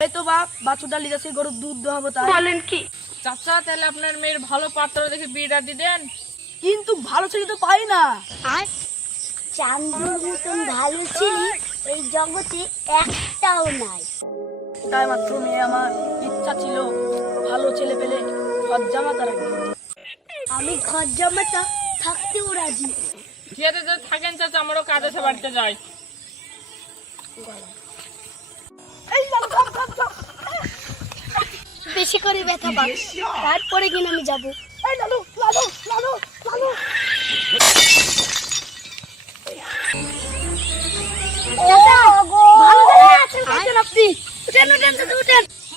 তো বাপ বাছুরটা লিজাছে গরুর দুধ দেওয়াবো তাই। বলেন কি? চাচা তাহলে আপনার মেয়ের ভালো পাত্র দেখে বিয়েটা দেন। কিন্তু ভালো ছেলে তো পাই না। আর চান্দুর মতন ভালো ছিলি এই জগতে একটাও নাই। তাই মাত্র মেয়ে আমার ইচ্ছা ছিল ভালো ছেলে পেলে ঘর জামাতা রাখবে আমি ঘর জামাতা থাকতেও রাজি। যদি থাকেন চাচা আমারও কাজ আছে বাড়িতে যাই। বেশি করে ব্যথা পাবে তারপরে কিনা আমি যাব।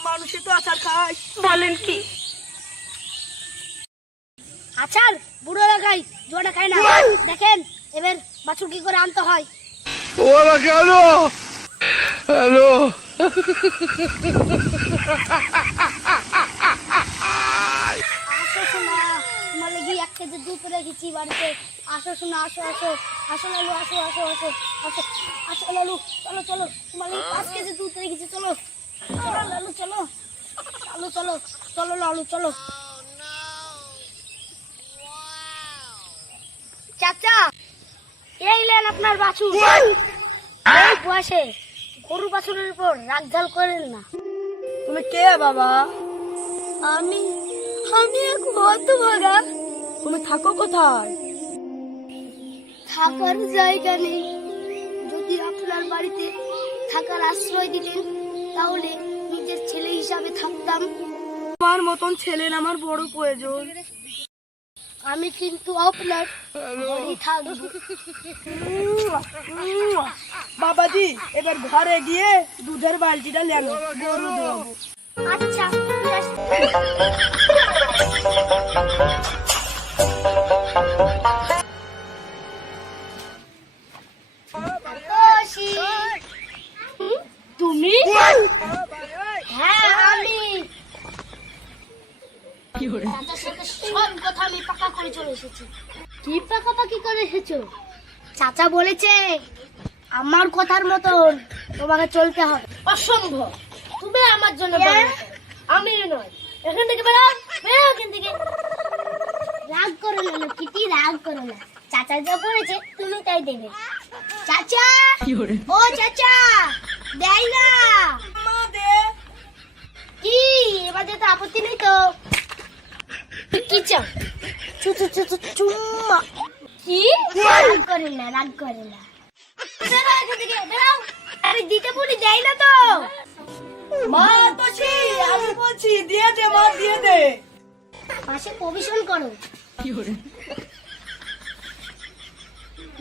মানুষে তো আচার খায়। বলেন কি? আচার বুড়োরা খাই খায় না। দেখেন এবার বাছুর কি করে আনতে হয়. Hello. আসো শোনা তোমার লাগি এক কেজি দুধ রেখেছি বাড়িতে। আসো শোনা আসো আসো আসো লালু আসো আসো আসো আসো আসো লালু চলো চলো তোমার পাঁচ কেজি দুধ রেখেছি চলো। চলো লালু চলো লালু চলো চলো লালু চলো। চাচা এই নেন আপনার বাছুর। বয়সে গরু বাছুরের উপর রাগঝাল করেন না। তুমি কে বাবা? আমি আমি এক হতভাগা তুমি থাকো কোথায়? থাকার জায়গা নেই। যদি আপনার বাড়িতে থাকার আশ্রয় দিতেন তাহলে নিজের ছেলে হিসাবে থাকতাম। তোমার মতন ছেলে আমার বড় প্রয়োজন। আমি কিন্তু আপনার বাবাজি এবার ঘরে গিয়ে দুধের বালতিটা নেন গরু দেবো। আচ্ছা ঠিক আছে। তোষি, তুমি হ্যাঁ আমি চাচার সাথে সব কথা আমি পাকা করে? চলে এসেছি কি পাকা পাকি করে এসেছ? চাচা বলেছে আমার কথার মতন তোমাকে চলতে হবে। অসম্ভব। তুমি আমার জন্য আমি নয়। এখান থেকে বেরাও বেরাও এখান থেকে। রাগ করো না লক্ষ্মীটি রাগ করো না। চাচা যা বলেছে তুমি তাই দেবে। চাচা! ও চাচা! দেয় না কি এবার যেতে আপত্তি নেই তো কি চাও চু চু চু চু চুম্মা কি রাগ করে না রাগ করে না বেরাও এখান থেকে বেরাও আরে দিতে বলি দেয় না তো মা তোছি আমি বলছি দিয়ে দে মা দিয়ে দে পাশে প্রভিশন করো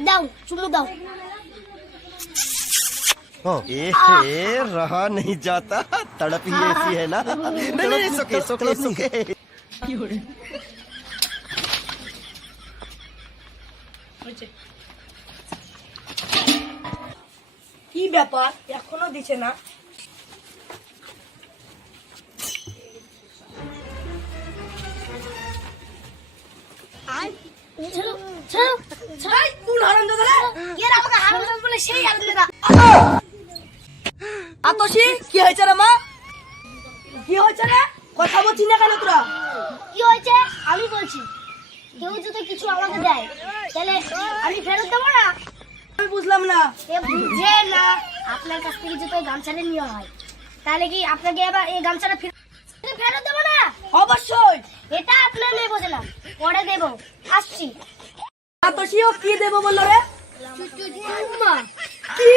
দাও চুমু দাও ए रहा नहीं जाता तड़प ही ऐसी है ना नहीं नहीं सुके सुके सुके কি ব্যাপার? এখনও দিছে না? কে রে আমাকে বলে সেই আনন্দটা আতসি কি হয়েছে রে মা? কি হয়েছে রে? কথা বলছি না কেন তোরা? কি হয়েছে? আমি বলছি। কেউ যদি কিছু আমাকে দেয় তাহলে আমি ফেরত দেবো না? আমি বুঝলাম না। এ বুঝে না আপনার কাছ থেকে যদি ওই গামছাটা নেওয়া হয় তাহলে কি আপনাকে এবার এই গামছাটা ফেরত ফেরত দেবো না? অবশ্যই। এটা আপনার নেই বোঝালাম পরে দেবো। আসছি। আতসি ও কি দেবো বলল রে? কি?